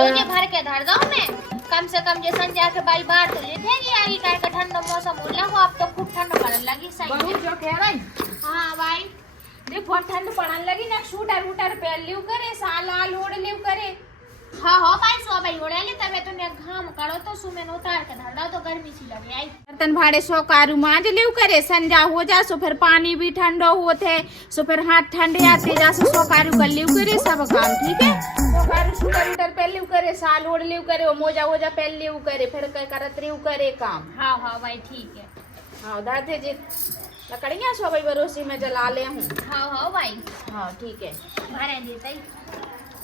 ये भर के धर दो मैं कम से कम जे संध्या के बाई बार तो लेते ही आई का ठंडा मौसम होला हो अब तो खूब ठंड पड़न लगी सही बहुत जो कह रही हां भाई देख बहुत ठंड पड़न लगी ना सूटर वूटर पहन लियो करे साला लोड़ लियो करे हाँ हो भाई सो भाई ओढ़े ले तबे तुमने घाम करो तो सुमेन उतार के धर दो तो गर्मी सी लगे आई बर्तन भाड़े सो कारू मांज लियो करे संजा हो जा सो फिर पानी भी ठंडो होते सो फिर हाथ ठंडे आते जा सो कारू कर लियो करे सब काम ठीक है सो कारू सूटर वूटर पहन लियो करे साल ओढ़ लियो करे वो मोजा वोजा पहन लियो करे फिर करत रियो करे काम हाँ हाँ भाई ठीक है हाँ दादे जी लकड़ियाँ सो भाई बरोसी में जला ले हूँ हाँ हाँ भाई हाँ ठीक है भरे देते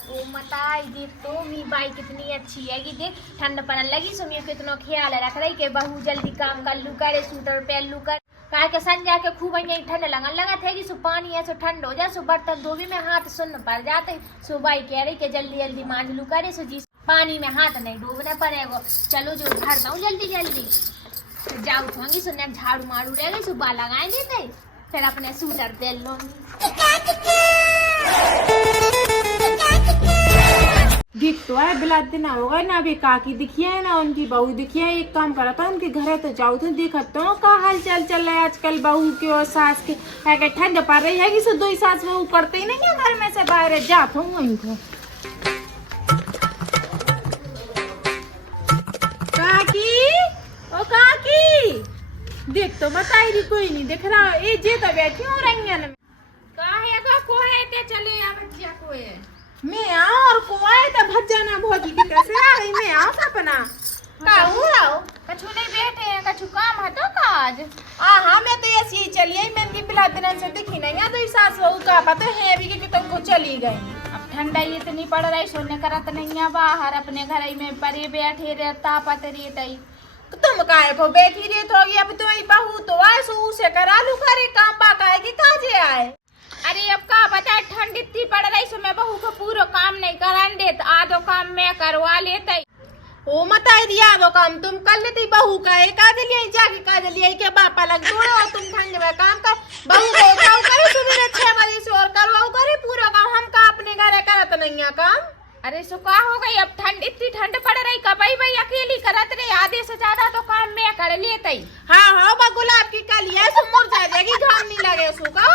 ओ मताई देख तो मी बाई कितनी अच्छी है कि देख ठंड पड़न लगी सुमियो कितना ख्याल रख रही के बहू जल्दी काम कर लू करे सूटर पहन लू कर काहे के संजा के खूब ठंड लगन लगा थे कि सो पानी है सो ठंड हो जा सो बर्तन धोबी में हाथ सुन्न पड़ जाते सो बाई कह रही के जल्दी जल्दी मांज लू करे सो जी पानी में हाथ नहीं डूबना पड़ेगा चलो जो भर दो जल्दी जल्दी जाऊ थोंगी सुनने झाड़ू मारू रह गई सुबह लगाए देते फिर अपने सूटर पहन लो दिख तो है बिलात दिन होगा ना अभी काकी दिखी है ना उनकी बहू दिखी है एक काम करा था उनके घर तो जाओ तो देखता हूँ का हाल चाल चल रहा है आजकल बहू के और सास के है कि ठंड पड़ रही है कि सो दो ही सास बहू करते ही नहीं है घर में से बाहर जाता हूँ इनको काकी ओ काकी देख तो बताई रही कोई नहीं दिख रहा ये जे तो बैठी हूँ रंगन में काहे को है ते चले आ बच्चिया को है मैं आओ और को आए तो भज जाना भौजी की कैसे आ रही मैं आओ सपना का हो रहो कछु नहीं बैठे हैं कछु काम है तो काज हाँ मैं तो ऐसी ही चली आई मैंने पिला दिन से दिखी नहीं है तो सास बहू का पता है अभी कि तुमको चली गई अब ठंडा ये इतनी पड़ रही सोने करत नहीं है बाहर अपने घर में परे बैठे रहता पत रहती तो तुम काहे को बैठी रही थोगी अब तुम्हारी बहू तो आए सो उसे करा लू करे काम बाका है कि काजे आए अरे अब का बता ठंड इतनी पड़ रही सो मैं बहू को पूरा काम नहीं करन देत आधो काम मैं करवा लेते ओ मत दिया दो काम तुम कर लेती बहू का एक आध लिए जाके काज लिए के बापा लग दो और तुम ठंड में काम कर बहू को उठाओ करे सुबह 6 बजे से और करवाओ करे पूरा काम हम का अपने घर करत नहीं है काम अरे सो का हो गई अब ठंड इतनी ठंड पड़ रही कबई भाई अकेली करत रही आधे से ज्यादा तो काम मैं कर लेते हाँ हाँ बा गुलाब की कलिया सो मुरझा जाएगी घाम नहीं लगे सो का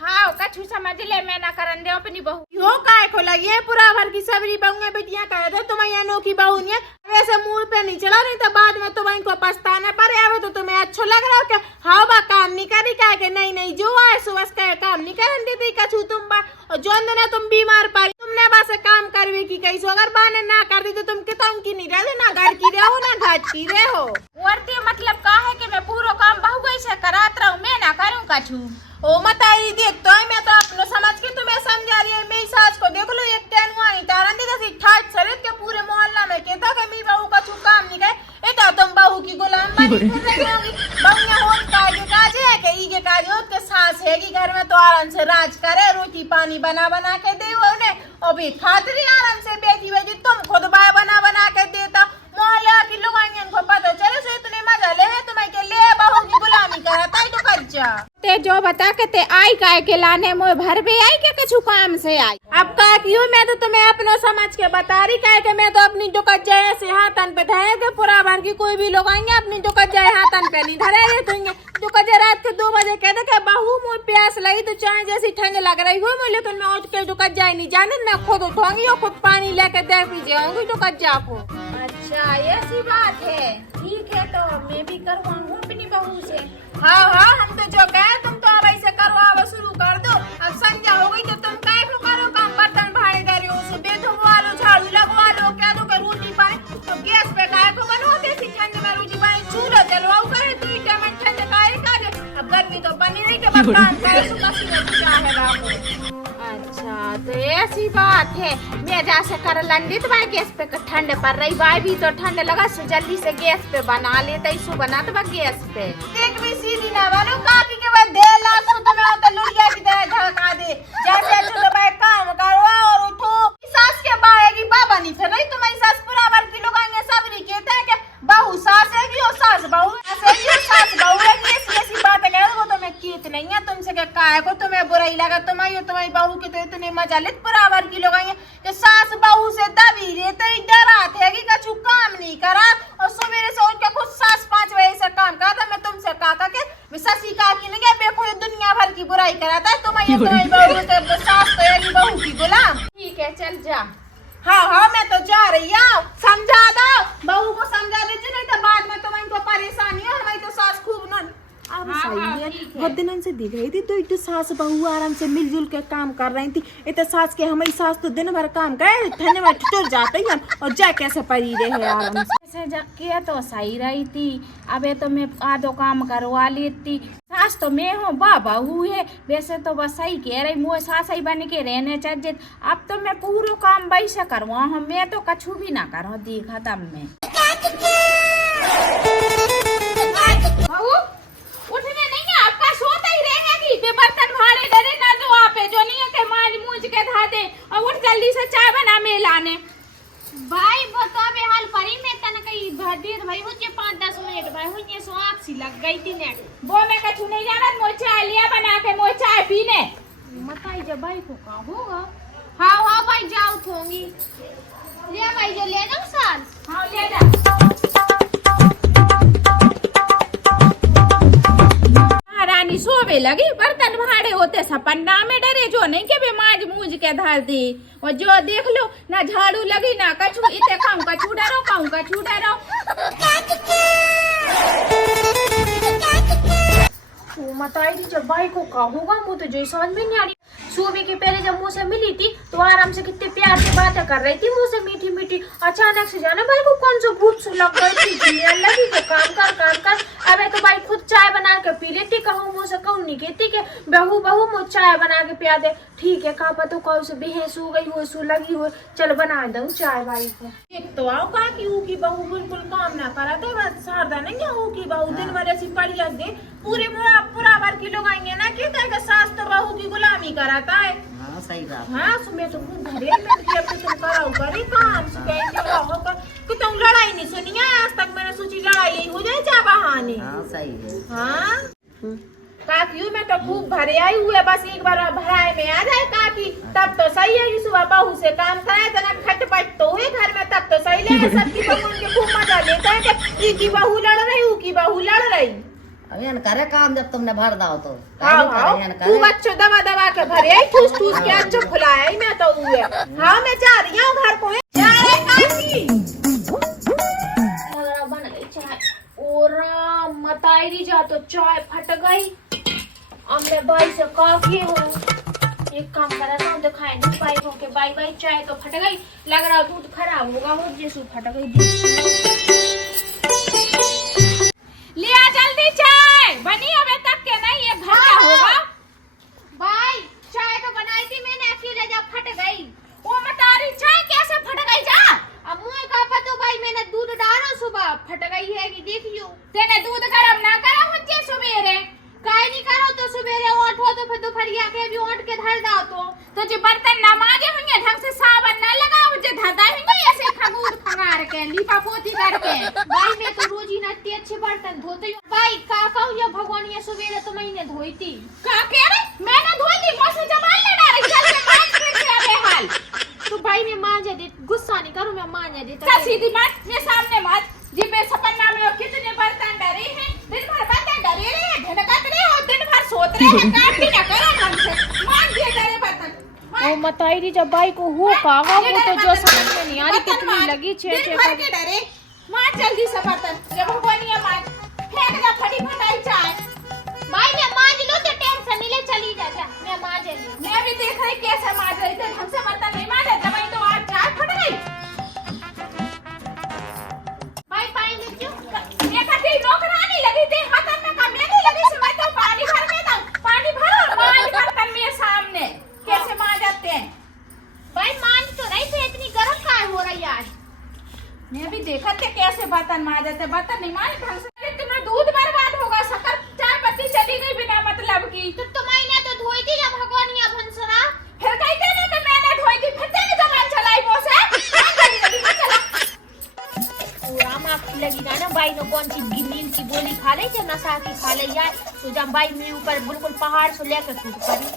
हाँ कछु समझ ले मैं ना करन दे अपनी बहू यो काय को लगी है पूरा भर की सबरी बहू बेटियां कहे थे तुम्हारी अनोखी बहू नहीं है वैसे मुंह पे नहीं चढ़ा नहीं तो बाद में तुम्हारी को पछताना पड़े अब तो तुम्हें अच्छा लग रहा है क्या हाँ बा काम नहीं करी कहे के नहीं नहीं जो आए सुबह का काम नहीं करन देती कछु तुम बा और जो ना तुम बीमार पड़ी तुमने बस काम करवे की कैसो अगर बाने ना कर दी तो तुम कितों की नहीं रहे ना घर की रहो ना घाट की रहो वर्ती मतलब का है कि मैं पूरा काम बहू से करात रहूं मैं ना करूं कछु ओ मताई देख तो मैं तो अपनो समझ के तुम्हें समझा रही है मेरी सास को देख लो एक टेन हुआ तारन दी जैसी ठाट सरित के पूरे मोहल्ला में कहता कि मेरी बहू का छु काम नहीं करे ए तो तुम बहू की गुलाम बनी फिर रही होगी बहू ने होत काज है कि ई के काज होत के सास है कि घर में तो आराम से राज करे रोटी पानी बना बना के दे उन्हें अभी खातरी आराम से बैठी हुई तुम खुद बाय बना के देता मोहल्ला की लोगों को पता चले से इतने मजा ले है तुम्हें के ले बहू की गुलामी करता है तो कर जा ते जो बता के ते आई काय के लाने मोए भर भी आई के कछु काम से आई अब का क्यों मैं तो तुम्हें अपनो समझ के बता रही काय के मैं तो अपनी दुकत जाए से हाथन पे धरे के पूरा भर की कोई भी लोग आएंगे अपनी दुकत जाए हाथन पे नहीं धरे रहे देंगे दुकत जाए रात के 2 बजे कह दे के बहू मुझे प्यास लगी तो चाहे जैसी ठंड लग रही हो मैं लेकिन मैं उठ के दुकत जाए नहीं जाने मैं खुद उठाऊंगी और खुद पानी लेके दे पी जाऊंगी दुकत जा को अच्छा ऐसी बात है ठीक है तो मैं भी करवाऊंगी अपनी बहू से हाँ हम तो जो कहे तुम तो अब ऐसे करवाओ शुरू कर दो अब संध्या हो गई तो तुम काय को करो काम बर्तन भाड़े दे रही हो सुबह धोवा लो झाड़ू लगवा लो क्या दो के रोटी पानी तो गैस पे काय को बनवाते इसी ठंड में रोटी पानी चूल्हा जलवाओ करे 2 टाइम ठंड काय काजे अब गर्मी तो बनी रही के बर्तन करे सुबह से चाहे अच्छा तो ऐसी बात है मैं जैसे कर लंडित भाई गैस पे ठंड पड़ रही भाई भी तो ठंड लगा सो जल्दी से गैस पे बना लेते सो बना तो गैस पे एक भी सीधी ना बनो काकी के बाद दे ला सो तो मैं तो लुड़िया की तरह झलका दे जैसे तो भाई काम करो और उठो सास के बाएगी बाबा नहीं फिर रही तुम्हारी सास पूरा भर की लोग आएंगे सब नहीं कहते हैं कि बहू सास है कि और सास बहू है कि ऐसी बातें कह वो तो मैं कीत नहीं है तुमसे क्या काय को तुम्हें बुराई लगा तुम्हारी बहू की तो इतनी मजा लेत बराबर की लोग आई कि सास बहू से दबी रहते ही डरा थे कि कछु काम नहीं करा और सवेरे से उठ के खुद सास 5 बजे से काम करा था। मैं तुमसे कहा कि ससी का की नहीं है देखो ये दुनिया भर की बुराई कराता है तुम्हें ये तुम्हारी बहू के सास तो यानी बहू की गुलाम। ठीक है चल जा। हाँ मैं तो जा रही हूँ, समझा दो बहू को, समझा दीजिए नहीं तो बाद में तुम्हें तो परेशानी है। हमारी तो सास खूब न अब सही है, बहुत दिनों से दिख रही थी तो इतने सास बहू आराम से मिलजुल के काम कर रही थी। इतने सास के हमारी सास तो दिन भर काम करे ठंडे में टुट जाते ही और जा कैसे पड़ी रहे आराम से। ऐसे जक्के तो सही रही थी, अबे तो मैं आधो काम करवा लेती। सास तो मैं हूँ बाबा है, वैसे तो बस सही कह रही मुँह सास ही बन के रहने चाहिए। अब तो मैं पूरा काम वैसे करवा हूँ, मैं तो कछु भी ना करो देखा तब मैं। उठने नहीं है आपका, सोता ही रहेगी। बे बर्तन भाड़े डरे ना दो आप जो नहीं है के मारी मूंज के धा दे और उठ जल्दी से चाय बना में लाने। भाई बता बे हाल परी में तन कई देर भाई हो जे 5-10 मिनट भाई हो जे सो आँख सी लग गई थी नेट। वो मैं कछु नहीं जाना, मोर चाय लिया बना के मोर चाय पीने। बताई जब भाई को का होगा। हाँ भाई जाओ थोंगी ले भाई जो ले जाओ साल। हाँ ले जा। रानी सोवे लगी, बर्तन भाड़े होते सपन्ना में डरे जो नहीं के बेमाज मूंज के धर दी। और जो देख लो ना झाड़ू लगी ना कछु, इते काम कछु डरो कहूँ कछु डरो। बताई थी जब भाई को का होगा मुझे तो जो समझ में नहीं आ रही। सुबह के पहले जब मुझसे मिली थी तो आराम से कितने प्यार से बातें कर रही थी मुझसे मीठी मीठी। अचानक से जाना भाई को कौन सा भूत से लग गई थी, लगी तो काम कर। अबे तो भाई खुद चाय बना के पी लेती, कहूँ मुझसे कहूँ नहीं कहती कि बहू मुझे चाय बना के पिया दे। ठीक है का पता कौ से बेहस हो गई हो, सू लगी हो, चल बना दूं चाय भाई को। एक तो आओ का कि ऊ की बहू बिल्कुल काम ना करा तो बस सारदा नहीं है। ऊ की बहू दिन भर ऐसी पड़ी दे पूरे पूरा भर की लोग आएंगे ना कि कहेगा सास तो बहू की गुलामी कराता है। हाँ सही बात। हाँ सुबह तो खूब घरे में किया तो तुम कराओ करे काम से कि तुम लड़ाई नहीं सुनी है आज तक। मैंने सोची लड़ाई हो जाए जा बहाने। हाँ सही है। हाँ काकी मैं तो खूब भरे आई हुए, बस एक बार भराए में आ जाए काकी तब तो सही है कि सुबह बहू से काम कराए तना खटपट तो हुए घर में तब तो सही लगे। सबकी बहू के खूब मजा लेता है कि की बहू लड़ रही ऊ की बहू लड़ रही। अब यान करे काम जब तुमने भर दाओ तो तू बच्चों दबा के भरे आई ठूस के अच्छो खुलाया मैं तो हुए। हाँ मैं जा रही हूँ घर को जा रहे काकी। बन गई चाय और मताई जा तो चाय फट गई। अब मैं भाई से काफी हूँ, एक काम करा था दिखाई नहीं भाई को के भाई चाय तो फट गई, लग रहा दूध खराब होगा वो जैसे फट गई। लिया जल्दी चाय बनी अबे तक के नहीं, ये घंटा होगा। भाई चाय तो बनाई थी मैंने अकेले जब फट गई। वो मतारी चाय कैसे फट गई जा? अब मुझे का पता भाई मैंने दूध डाला सुबह फट गई है कि देखियो। तेने दूध गरम ना करा मुझे सवेरे, काहे नहीं करो तो सवेरे उठो तो फिर दोपहरिया के भी उठ के धर दाओ तो जो बर्तन ना माजे होंगे ढंग से साबुन ना लगाओ जे धदा होंगे ऐसे खगूर खगार के लीपा पोती करके। भाई मैं तो रोज ही इतने अच्छे बर्तन धोती हूँ। भाई का कहूँ ये भगवान ये सवेरे तो मैंने धोई थी। का कह रहे मैंने धोई थी मौसम जमाल ले डाली चल के मांज फिर से अबे हाल। तो भाई मैं मांझे दे, गुस्सा नहीं करूँ मैं मांझे दे। चल सीधी मत मैं सामने मत जी बे सपना में कितने बर्तन डरे हैं, दिन भर बर्तन डरे रहे ढनकत रहे और दिन भर सोत रहे हैं, काम भी ना करो ढंग से मान दिए डरे बर्तन। ओ मताई जब भाई को हो कागा वो तो जो समझ में नहीं आ रही कितनी लगी छे दिन भर के डरे मार जल्दी से बर्तन जब भगवानिया मार फेंक दे फटाफट आई चाय। भाई मैं मांझ लो तो टेंशन नहीं ले चली जा मैं मांझ ली। मैं भी देख रही कैसे मार रही थी ढंग से बर्तन नहीं मारे जब तो आज चाय फट गई। भाई पानी दे क्यों मैं कभी नौकरानी लगी थी हाथ में का मैं नहीं लगी से मैं तो पानी भर के दो पानी भरो मांझ बर्तन मेरे सामने कैसे मार जाते हैं। भाई मांझ तो नहीं थे इतनी गर्म काहे हो रही आज। मैं भी देखा थे कैसे बर्तन मार जाते बर्तन नहीं मारे ढंग से इतना दूध बर्बाद होगा शक्कर चाय पत्ती चली गई बिना मतलब की। तो मैंने तो धोई थी जब भगवानिया भंसरा फिर कहीं कहने तो मैंने धोई थी फिर तेरी जबान चलाई वो से चला पूरा माफ लगी ना भाई ने कौन सी नींद की गोली खा ली जब नशा की खा ली यार। तो जब भाई मेरे ऊपर बिल्कुल पहाड़ से लेकर कूद पड़ी।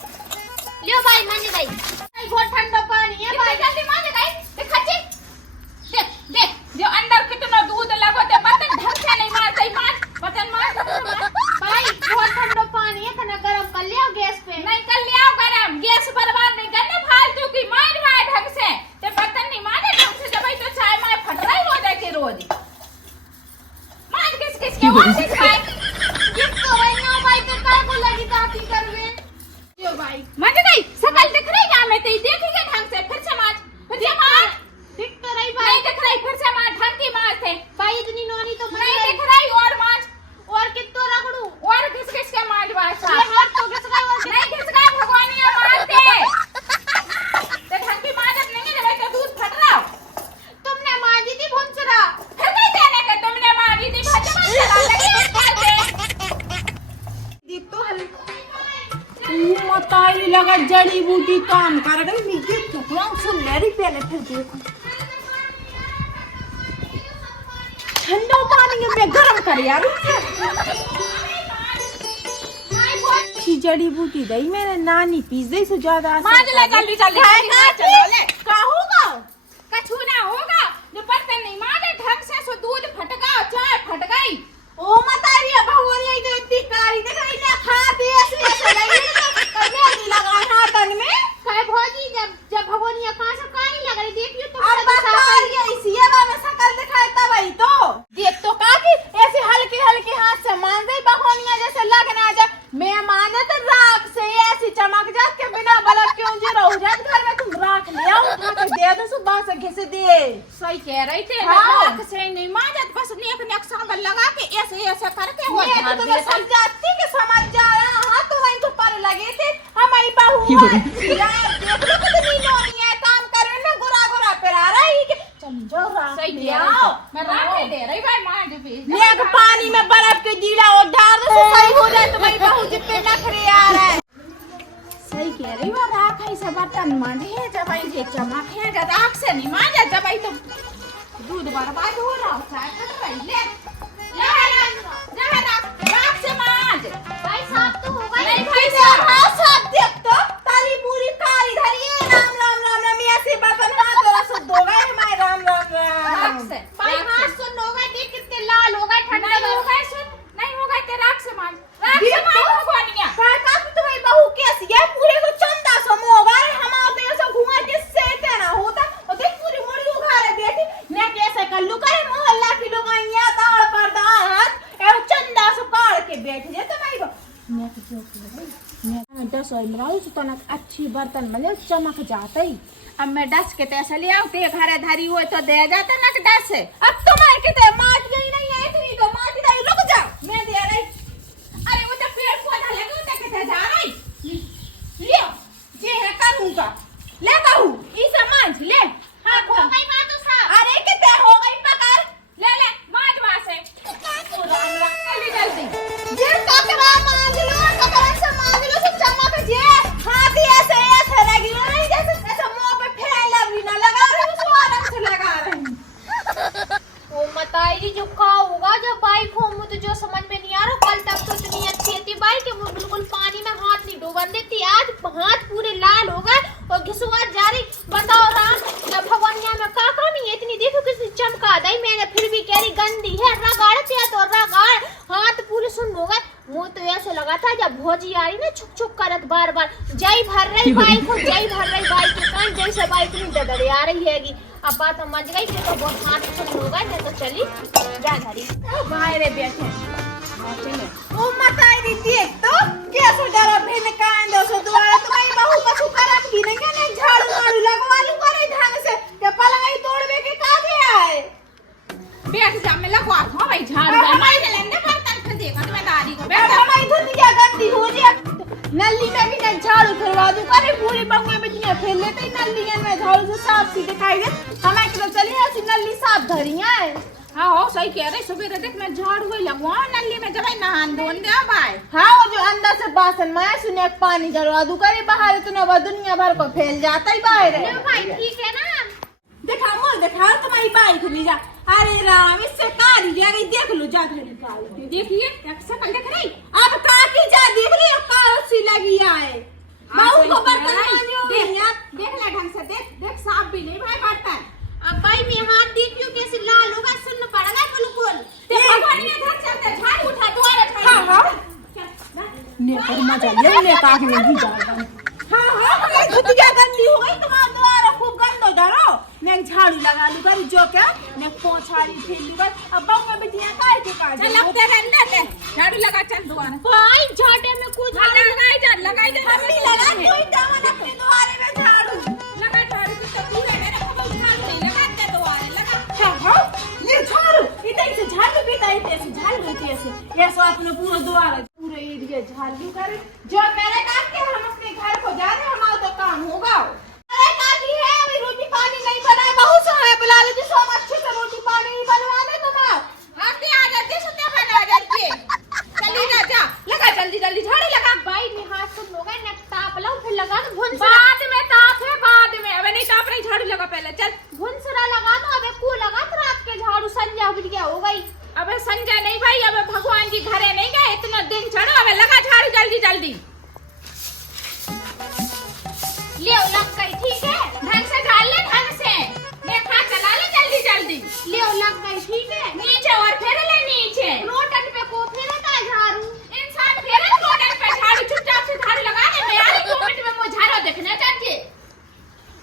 लियो भाई मंज गई बहुत ठंडा पानी है जड़ी बूटी काम कर गई नीचे टुकड़ा सुन ले रही पहले फिर देखो ठंडा पानी में गरम कर यार जड़ी बूटी दही मेरे नानी पीस दे से ज्यादा मांज ले जल्दी जल्दी चलो ले का होगा कछु ना होगा जो बर्तन नहीं मांजे ढंग से सो दूध फटका चाय फट गई। ओ मतारी भगोरी जो इतनी कारी दिखाई ना खाती ऐसे लगी कन्या नहीं लगा हाथन में काय भौजी जब भगोनिया कहां से कारी लग रही देखियो तो अब बताइए इसी में शकल दिखाई तब ही तो देख तो काकी ऐसे हल्के हल्के हाथ से मान दे भगोनिया जैसे लगना जा मैं माने तो राख से ऐसी चमक जात के बिना बल्ब क्यों जे रह जात घर में तुम राख ले आओ उठा के दे दो सुबह से घिस दे सही कह रही थे हाँ। राख से नहीं मांजत बस नेक साबन लगा के ऐसे ऐसे करके हो मैं तो तुम्हें समझाती कि समझ जा रहा हां तो वहीं तो पर लगे थे हमारी बहू यार देख लो कितनी नौनी है काम करे ना गुरा गुरा पर आ रही कि चल जाओ राख सही ले कह आओ रही थी। मैं राख के दे रही भाई मांज भी नेक पानी में बर्फ के जीरा और डाल दो सही हो जाए तो भाई बहू जितने नखरे आ रहे हैं सही कह रही वो राख ऐसा बर्तन मांजे है जब आई ये चमक है जब राख से नहीं मांजा जब आई तो दूध बर्बाद हो रहा है फट गई ले राख से मांज भाई साहब तो होगा नहीं भाई साहब हाँ सब देख तो तारी पूरी कारी धरी है राम राम राम राम ऐसे बर्तन हाथ और सब दो गए हमारे राम राम राख राम से भाई हाथ सुन होगा देख कितने लाल होगा ठंडा नहीं होगा सुन नहीं होगा ते राख से मांज भगवानिया काकी तुम्हारी बहू कैसी है पूरे को चंदा समूह वाले हम आते हैं सब घुमा जिससे तेना होता और देख पूरी मुड़ी उठा रहे बेटी मैं कैसे कर लूं करे मोहल्ला की लोग यहाँ ताड़ पर दांत और चंदा से काढ़ के बैठ जाए तुम्हारी बहू मैं तो मैं 10 इमरान से तनक अच्छी बर्तन मिले चमक जाता ही अब मैं 10 के पैसे ले आऊं ते घर धरी हुए तो दे जाता ना 10 से अब तुम्हारे कितने माट गई नहीं है इतनी तो माट नहीं रुक जा मैं दे रही अरे वो तो पेड़ पौधा लगे उधर के जा रही लियो जे है करूंगा ले कहूं ई समाज ले हां हो गई बात तो साहब अरे कितने हो गई पकड़ ले मांज वहां से जल्दी जल्दी ये ककरा मांग लो ककरा से मांग लो सब चमक जे हाथ ऐसे लगी नहीं जैसे ऐसे मुंह पे फैल लगी ना लगा रही हूं आराम से लगा रही ओ मताई जी जो का होगा जब बाइक हो मुझे जो समझ में नहीं आ रहा कल तक तो इतनी अच्छी थी बाइक कि वो बिल्कुल पानी में हाथ नहीं डुबन देती आज हाथ पूरे लाल हो गए और घिसुआ जा रही बताओ राम जब भगवानिया में का कमी है इतनी देखो किसी चमका दई मैंने फिर भी कह रही गंदी है रगाड़ते तो रगाड़ हाथ पूरे सुन हो गए मुंह तो ऐसे लगा था जब भौजी आ रही ना छुक छुक करत बार बार जय भर रही बाइक हो जय भर रही बाइक के कान जैसे बाइक नहीं डरे आ रही हैगी अब बात समझ गई कि तो बहुत हाथ सुन होगा नहीं तो चली जा घरी बाहर बैठे ओ मताई देख तो कैसे डरा फिर कान दो सो दोबारा तुम्हारी बहू का छुकरत भी नहीं है झाड़ू मारू लगवा लूं करे ढंग से ये पलंग तोड़वे के का गया है बैठ जा मैं लगवा दूं भाई झाड़ू मार लेंगे बर्तन फिर देखा तो मैं दादी को बैठ जा हमारी दुनिया गंदी हो जाए नली में भी नहीं झाड़ू फिरवा दूं करे पूरी बंगले में दुनिया फैल लेते नली में झाड़ू से साफ सी दिखाई दे हमारे तो चली ऐसी नली साफ धरिया है हाँ हो सही कह रही सुबह देख मैं झाड़ू ही लगवा नली में जब नहान धोन दे भाई हाँ वो जो अंदर से बासन माया सुने पानी जलवा दूं करे बाहर इतना दुनिया भर को फैल जाता ही बाहर है भाई ठीक है ना देखा मोर देखा तुम्हारी बाइक ले जा अरे राम इससे कारी जा गई देख लो जा घर निकाल देखिए शकल देख रही अब काकी जा देख रही हो कार सी लगी आए बहू को बर्तन मांजो देख ले ढंग से देख साफ भी नहीं भाई बर्तन अब भाई मैं हाथ देखियो कैसे लाल होगा सुन पड़ेगा बिल्कुल ते भगवान ने घर चलते झाड़ू उठा द्वारा हां हां ने पर मजा ले काकी ने भी जाएगा हां हां हमारी धुतिया गंदी हो गई तुम्हारा द्वारा खूब गंदो धरो मैं झाड़ू लगा लूं करी जो क्या मैं पोंछाड़ी फेर लूं अब बंग में बिटिया काहे के काज चल लगते रहने दे झाड़ू लगा चल द्वारा भाई झाटे में कुछ लगाई दे हम नहीं लगा कोई दामन अपने द्वारे में झाड़ू लगा झाड़ू तो पूरे मेरे को झाड़ू नहीं लगाते द्वारे लगा हां हां ये झाड़ू इधर से झाड़ू पीता है ऐसे झाड़ू ऐसे ये सो अपने पूरा द्वार पूरे एरिया झाड़ू करे जो मैंने कहा कि हम अपने घर को जा रहे हैं हमारा तो काम होगा अरे काकी है अभी रोटी पानी नहीं बनाए बहुत समय बुला लेती सो अच्छे से रोटी पानी नहीं बनवा दे तुम्हारा आते आ जाते सुते बना जाती चली जा लगा जल्दी जल्दी झाड़ू लगा भाई मैं हाथ सुन होगा ना ताप लो फिर लगा तो भून झाड़ू लगा पहले चल। घुनसरा लगा दो, अबे को लगा तो रात के झाड़ू संजा उठ गया हो गई। अबे संजय नहीं भाई, अबे भगवान जी घरे नहीं गए, इतना दिन चढ़ो, अबे लगा झाड़ू जल्दी जल्दी। ले लग गई, ठीक है ढंग से झाड़ ले, ढंग से देखा चला ले जल्दी जल्दी। ले लग गई, ठीक है। नीचे और फेर ले नीचे। रोटन पे को फेरता है झाड़ू। इंसान फेरे रोडन पे झाड़ू, चुपचाप से झाड़ू लगा दे। मैं यार 2 मिनट में मुझे झाड़ू देखना चाहिए।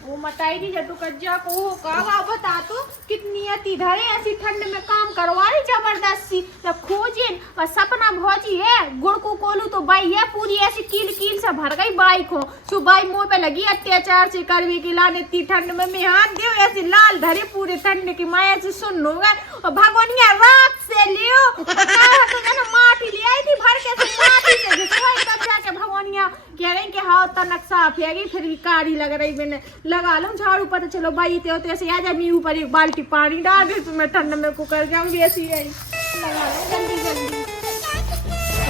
वो मताई दी जटू कज्जा को हो कागा बता तो कितनी अति धरे ऐसी ठंड में काम करवा रही जबरदस्ती। जब खोजिन और सपना भौजी है गुड़ को कोलू तो बाई है पूरी ऐसी कील कील से भर गई बाई को। सु बाई मुंह पे लगी अत्याचार से करवी की लाने इतनी ठंड में मैं हाथ दे ऐसी लाल धरे पूरे ठंड की माया से सुन हो गए। और भगवानिया रात से लियो तो ना माटी ले आई थी भर के माटी से घिसवाई तब जाके भगवानिया कह रही कि हाँ तो नक्शा फेंगी फिर भी कारी लग रही। मैंने लगा लो झाड़ू पर, चलो भाई इतने होते ऐसे आ जा मी ऊपर एक बाल्टी पानी डाल दे तुम्हें ठंड में को कर जाऊंगी ऐसी आई। लगा लो जल्दी जल्दी।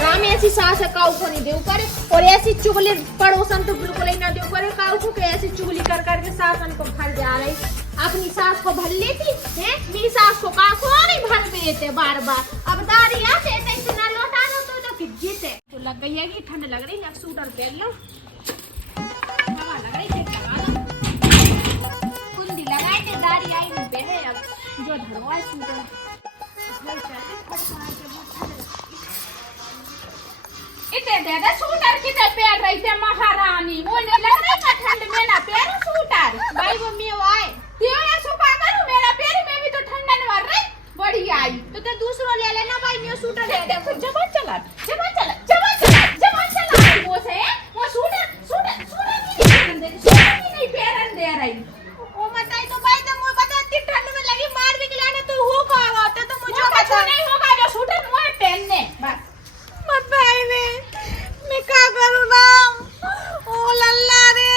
राम ऐसी सास है काऊ को नहीं देव करे और ऐसी चुगली पड़ोसन तो बिल्कुल ही ना देव करे। काऊ को ऐसी चुगली कर करके सासन को भर जा रही। अपनी सास को भर लेती है, मेरी सास को का को नहीं भर देते बार बार। अब दारी आते इतना लौटा दो तो फिर तो लग गई है कि ठंड लग रही है। सूटर पहन लो, हवा लग रही है, लगा लो कुंडी लगाए थे दारी आई में बहे। अब जो धरवाए सूटर इतने ज्यादा सूटर कितने पैर रही थे महारानी, मुझे लग रहा था ठंड में ना पैर सूटर। भाई मम्मी आए क्यों ये सुखा करूं मेरा पैर में भी तो ठंडा न मर रही बड़ी आई। तो दूसरा ले लेना भाई मैं सूटर ले दे। जबान चला जबान चला जबान चला जबान चला वो से वो सूटर सूटर सूटर नहीं पैरन दे रही। ओ मताई तो भाई तो मुझे बता इतनी ठंड में लगी मार भी खिलाने तो हो कहां होता तो मुझे पता नहीं होगा जो सूटर मुझे पहनने बस। मत भाई मैं क्या करूं ना। ओ लल्ला रे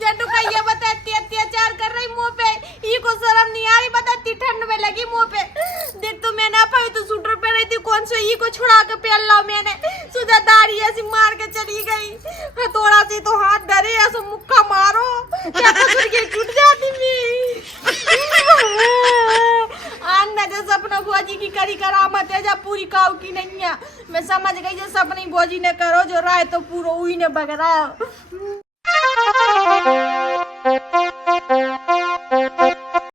जटू का ये बता अत्याचार कर रही मुंह पे, ये को शर्म नहीं आ रही। बता इतनी ठंड में लगी मुंह पे। देख तो मैं ना पाई तो सूटर पे रही थी कौन सा ये को छुड़ा के पहन ला मैंने। सुधा दाढ़ी ऐसी मार के चली गई, हथौड़ा से तो हाथ डरे ऐसा मुक्का मारो क्या कसूर के टूट जाती मैं। आन्ना जो सपना भोजी की करी करामत है जब पूरी काऊ की नहीं है। मैं समझ गई जो सपनी भोजी ने करो जो राय तो पूरा हुई ने बगरा।